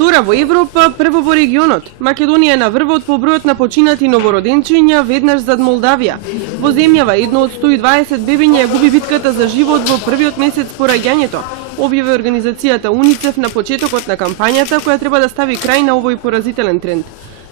Втора во Европа, прво во регионот. Македонија е на врвот по бројот на починати новороденчиња, веднаш зад Молдавија. Во земјава едно од 120 бебиња ја губи битката за живот во првиот месец по раѓањето, објави организацијата УНИЦЕФ на почетокот на кампањата која треба да стави крај на овој поразителен тренд.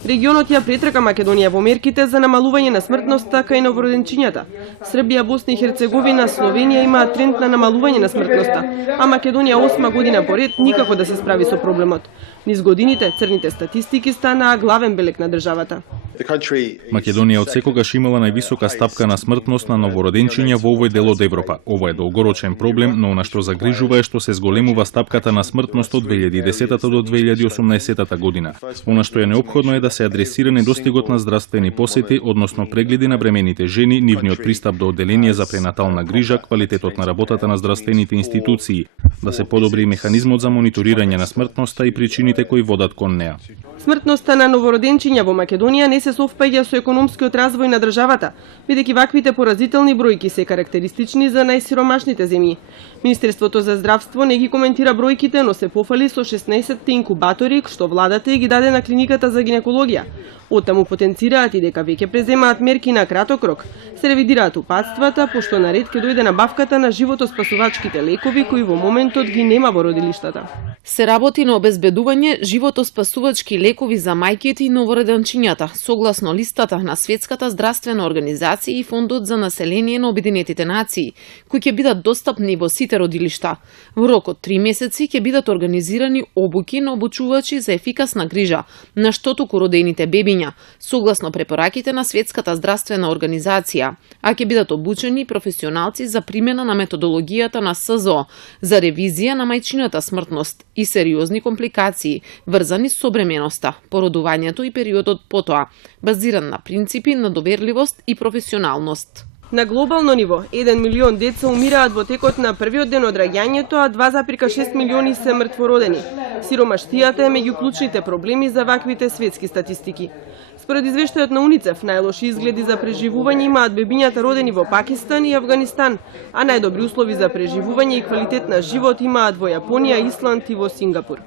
Регионот ја претрка Македонија во мерките за намалување на смртноста кај новороденчињата. Србија, Босна и Херцеговина, Словенија имаат тренд на намалување на смртноста, а Македонија 8 година поред никако да се справи со проблемот. Низ годините црните статистики станаа главен белег на државата. Македонија од секогаш имала највисока стапка на смртност на новороденчиња во овој дел од Европа. Ова е долгорочен проблем, но она што загрижува е што се зголемува стапката на смртност од 2010 до 2018 година. Она што е неопходно е да се адресира недостигот на здравствени посети, односно прегледи на бремените жени, нивниот пристап до одделение за пренатална грижа, квалитетот на работата на здравствените институции, да се подобри механизмот за мониторирање на смртноста и причините кои водат кон неа. Смртноста на новороденчиња во Македонија не се совпаѓа со економскиот развој на државата, бидејќи ваквите поразителни бројки се карактеристични за најсиромашните земји. Министерството за здравство не ги коментира бројките, но се пофали со 16 инкубатори што владата ги даде на клиниката за гинекологија. Оттаму потенцираат и дека веќе преземаат мерки на краток рок. Се ревидираат упатствата, пошто наред ќе дојде набавката на животоспасувачките лекови кои во моментот ги нема во родилиштата. Се работи на обезбедување животоспасувачки лекови за мајките и новороденчињата, согласно листата на Светската здравствена организација и Фондот за население на Обединетите нации, кои ќе бидат достапни во сите родилишта. Во рок од 3 месеци ќе бидат организирани обуки на обучувачи за ефикасна грижа на штотуку родените бебиња, согласно препораките на Светската здравствена организација, а ќе бидат обучени професионалци за примена на методологијата на СЗО за ревизија на мајчината смртност и сериозни компликации врзани со бременоста, породувањето и периодот потоа, базиран на принципи на доверливост и професионалност. На глобално ниво, 1 милион деца умираат во текот на првиот ден од раѓањето, а 2,6 милиони се мртвородени. Сиромаштијата е меѓу клучните проблеми за ваквите светски статистики. Според извештајот на УНИЦЕФ, најлоши изгледи за преживување имаат бебињата родени во Пакистан и Авганистан, а најдобри услови за преживување и квалитет на живот имаат во Јапонија, Исланд и во Сингапур.